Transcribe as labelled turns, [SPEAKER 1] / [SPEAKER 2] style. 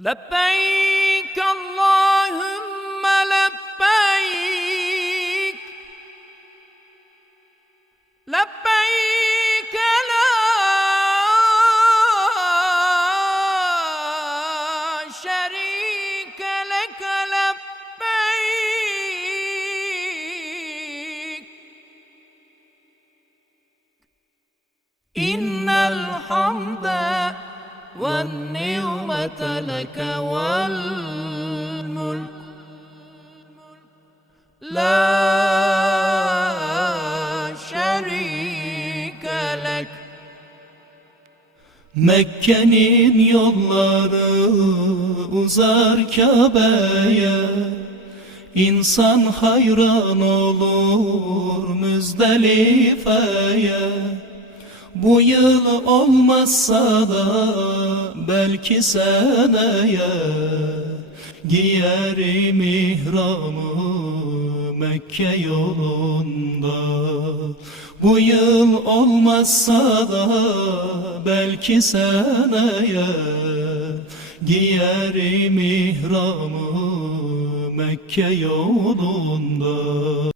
[SPEAKER 1] لبيك اللهم لبيك. لبيك لا شريك لك لبيك. إن الحمد والنعمة لك والملك لا شريك لك
[SPEAKER 2] Mekke'nin yolları uzar Kabe'ye İnsan hayran olur Müzdelife'ye Bu yıl olmazsa da belki seneye Giyerim ihramı Mekke yolunda. Bu yıl olmazsa da belki seneye Giyerim ihramı Mekke yolunda